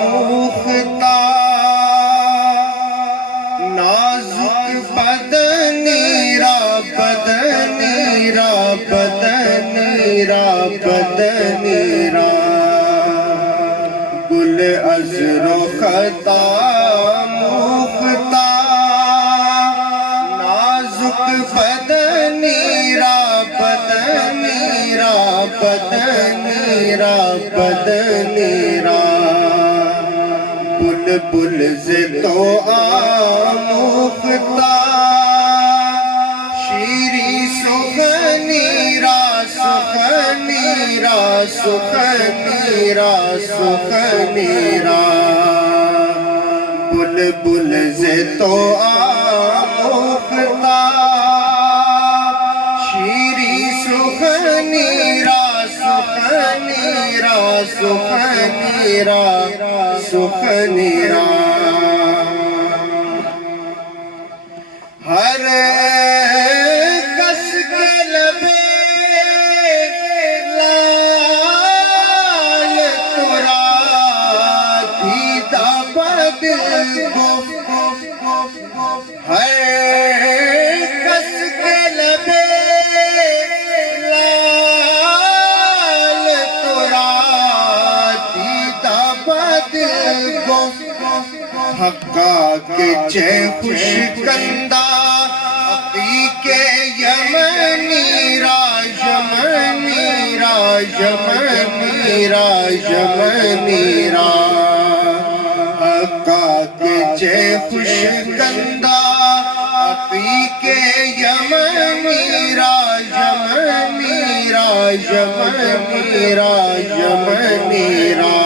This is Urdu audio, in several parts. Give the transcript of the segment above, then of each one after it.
موختا نازک بدنی را بدنی را بدنی را بدنی را گل از رختا موختا نازک بدنی را بدنی را بدنی را بدنی را بلبل ز تو آموختا شیری سخنی را سخنی را سخنی را سخنی را بلبل ز تو آموختا شیری سخنی را سخنی را سخنی را سخنی را ہر کس کے لبے لال ترا دیدہ بدل ہر کس کے لبے لال ترا دیدہ بدل حقا کے چے خوش کندہ کے یمنی را یمنی را یمنی را یمنی را حقا کے چے خوش کندہ کے یمنی را یمنی را یمنی را یمنی را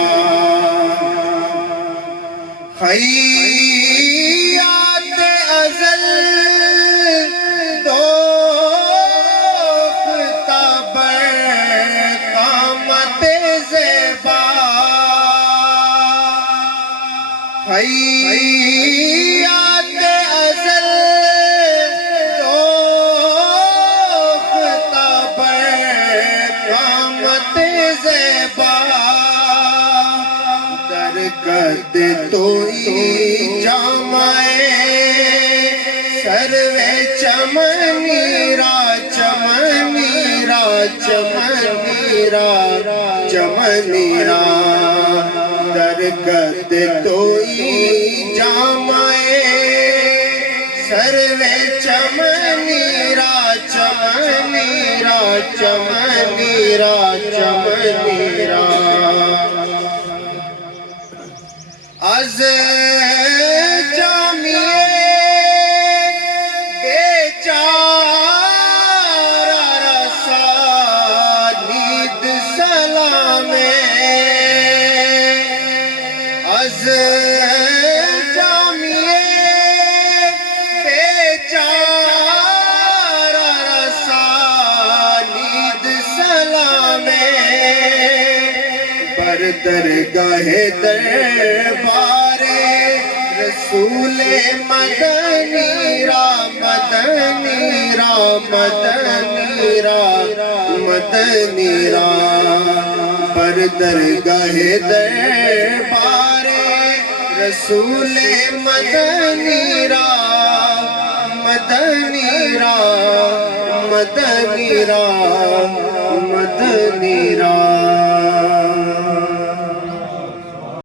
خیات ازل دوختا بر قامت زیبا خیات ازل دوختا بر قامت زیبا درگت توئی جامائے سروے چمنی را چمنی را چمنی را چمنی را درگت توئی جامائے سروے چمنی را چمنی را چمنی را چمنی را از جامیے بیچارہ رسانید سلامے از جامیے بیچارہ رسانید سلامے بر درگاہ دربار رسول مدنی را مدنی را مدنی را مدنی را بر درگاہ دربار رسول مدنی را مدنی را مدنی را مدنی را